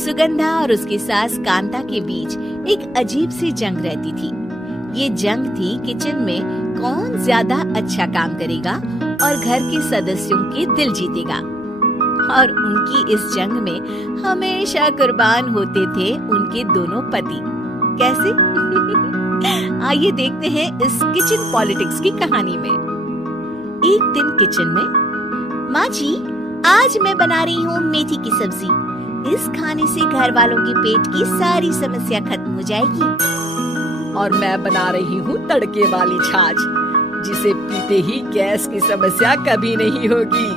सुगंधा और उसकी सास कांता के बीच एक अजीब सी जंग रहती थी। ये जंग थी किचन में कौन ज्यादा अच्छा काम करेगा और घर के सदस्यों के दिल जीतेगा। और उनकी इस जंग में हमेशा कुर्बान होते थे उनके दोनों पति। कैसे? आइए देखते हैं इस किचन पॉलिटिक्स की कहानी में। एक दिन किचन में, माँ जी आज मैं बना रही हूँ मेथी की सब्जी। इस खाने से घर वालों के पेट की सारी समस्या खत्म हो जाएगी। और मैं बना रही हूँ तड़के वाली छाछ, जिसे पीते ही गैस की समस्या कभी नहीं होगी।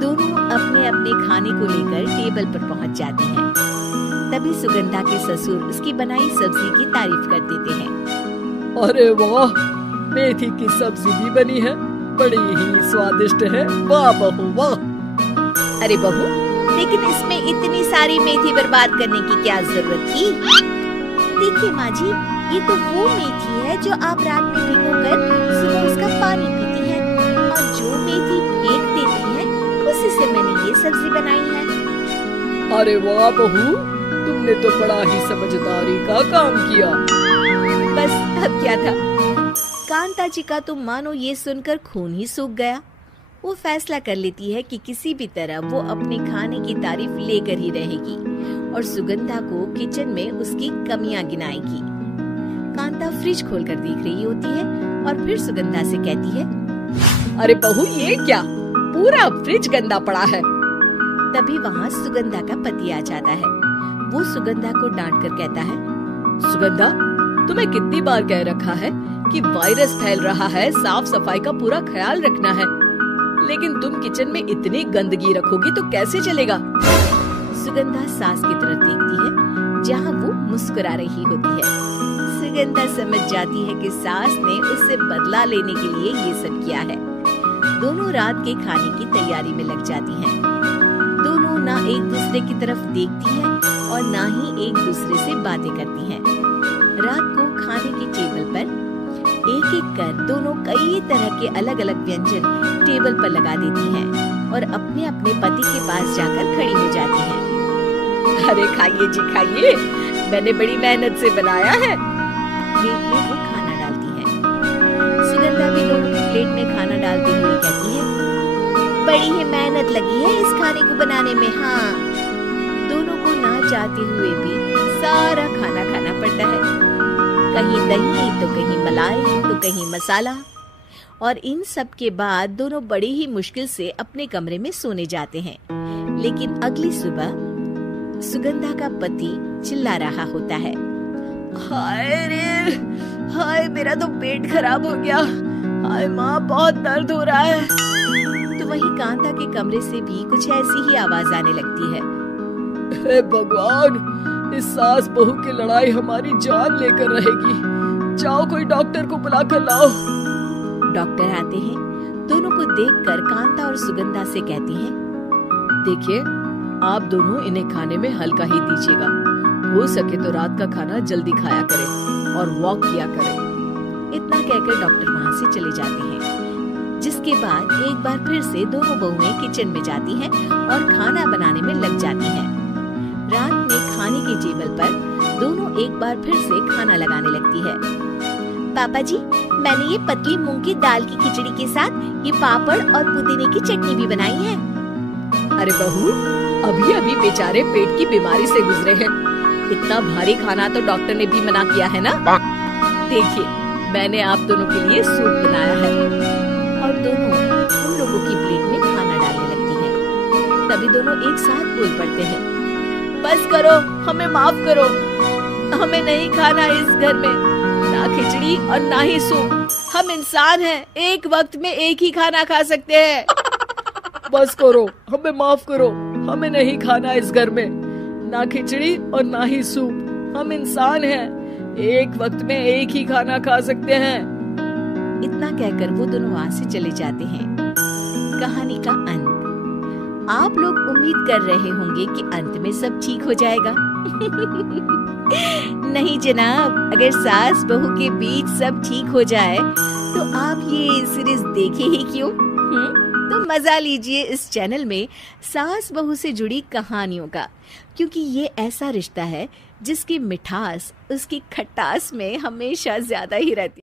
दोनों अपने अपने खाने को लेकर टेबल पर पहुँच जाते हैं। तभी सुगंधा के ससुर उसकी बनाई सब्जी की तारीफ कर देते हैं। अरे वाह, मेथी की सब्जी भी बनी है, बड़ी ही स्वादिष्ट है। वाह बहू वाह। अरे बहू, लेकिन इसमें इतनी सारी मेथी बर्बाद करने की क्या जरूरत थी? देखिए माँ जी, ये तो वो मेथी है जो आप रात में भिगोकर सुबह उसका पानी पीती हैं, और जो मेथी फेंक देती हैं, उसी से मैंने ये सब्जी बनाई है। अरे वाह बहू, तुमने तो बड़ा ही समझदारी का काम किया। बस अब क्या था, कांता जी का तो मानो ये सुनकर खून ही सूख गया। वो फैसला कर लेती है कि किसी भी तरह वो अपने खाने की तारीफ लेकर ही रहेगी और सुगंधा को किचन में उसकी कमियां गिनाएगी। कांता फ्रिज खोलकर देख रही होती है और फिर सुगंधा से कहती है, अरे बहू ये क्या, पूरा फ्रिज गंदा पड़ा है। तभी वहाँ सुगंधा का पति आ जाता है। वो सुगंधा को डांट कर कहता है, सुगंधा, तुम्हें कितनी बार कह रखा है कि वायरस फैल रहा है, साफ सफाई का पूरा ख्याल रखना है, लेकिन तुम किचन में इतनी गंदगी रखोगी तो कैसे चलेगा। सुगंधा सास की तरफ देखती है जहाँ वो मुस्कुरा रही होती है। सुगंधा समझ जाती है कि सास ने उससे बदला लेने के लिए ये सब किया है। दोनों रात के खाने की तैयारी में लग जाती हैं। दोनों ना एक दूसरे की तरफ देखती हैं और ना ही एक दूसरे से बातें करती हैं। रात को खाने की टेबल पर एक एक कर दोनों कई तरह के अलग अलग व्यंजन टेबल पर लगा देती हैं और अपने अपने पति के पास जाकर खड़ी हो जाती हैं। अरे खाइए जी खाइए, मैंने बड़ी मेहनत से बनाया है। प्लेट में वो खाना डालती है। सुगंधा भी दोनों की प्लेट में खाना डालते हुए कहती है, बड़ी ही मेहनत लगी है इस खाने को बनाने में। हाँ, दोनों को ना चाहते हुए भी सारा खाना खाना पड़ता है। कहीं दही तो कहीं मलाई तो कहीं मसाला। और इन सब के बाद दोनों बड़ी ही मुश्किल से अपने कमरे में सोने जाते हैं। लेकिन अगली सुबह सुगंधा का पति चिल्ला रहा होता है, हाय रे, हाय मेरा तो पेट खराब हो गया, हाय माँ बहुत दर्द हो रहा है। तो वहीं कांता के कमरे से भी कुछ ऐसी ही आवाज आने लगती है। हे भगवान, इस सास बहू की लड़ाई हमारी जान लेकर रहेगी। जाओ कोई डॉक्टर को बुला कर लाओ। डॉक्टर आते हैं। दोनों को देखकर कांता और सुगंधा से कहती हैं, देखिए, आप दोनों इन्हें खाने में हल्का ही दीजिएगा। हो सके तो रात का खाना जल्दी खाया करें और वॉक किया करें। इतना कहकर डॉक्टर वहाँ से चले जाते हैं। जिसके बाद एक बार फिर से दोनों बहुएं किचन में जाती हैं और खाना बनाने में लग जाती हैं। रात में खाने की टेबल पर दोनों एक बार फिर से खाना लगाने लगती है। पापा जी, मैंने ये पतली मूंग की दाल की खिचड़ी के साथ ये पापड़ और पुदीने की चटनी भी बनाई है। अरे बहू, अभी अभी बेचारे पेट की बीमारी से गुजरे हैं, इतना भारी खाना तो डॉक्टर ने भी मना किया है ना। देखिए, मैंने आप दोनों के लिए सूप बनाया है। और दोनों उन लोगों की प्लेट में खाना डालने लगती है। तभी दोनों एक साथ बोल पड़ते हैं, बस करो, हमें माफ करो, हमें नहीं खाना इस घर में, ना खिचड़ी और ना ही सूप। हम इंसान हैं, एक वक्त में एक ही खाना खा सकते हैं। बस करो, हमें माफ करो, हमें नहीं खाना इस घर में, ना खिचड़ी और ना ही सूप। हम इंसान हैं, एक वक्त में एक ही खाना खा सकते हैं। इतना कहकर वो दोनों वहाँ से चले जाते हैं। कहानी का अंत। आप लोग उम्मीद कर रहे होंगे कि अंत में सब ठीक हो जाएगा। नहीं जनाब, अगर सास बहू के बीच सब ठीक हो जाए तो आप ये सीरीज देखे ही क्यों? तो मजा लीजिए इस चैनल में सास बहू से जुड़ी कहानियों का, क्योंकि ये ऐसा रिश्ता है जिसकी मिठास उसकी खटास में हमेशा ज्यादा ही रहती है।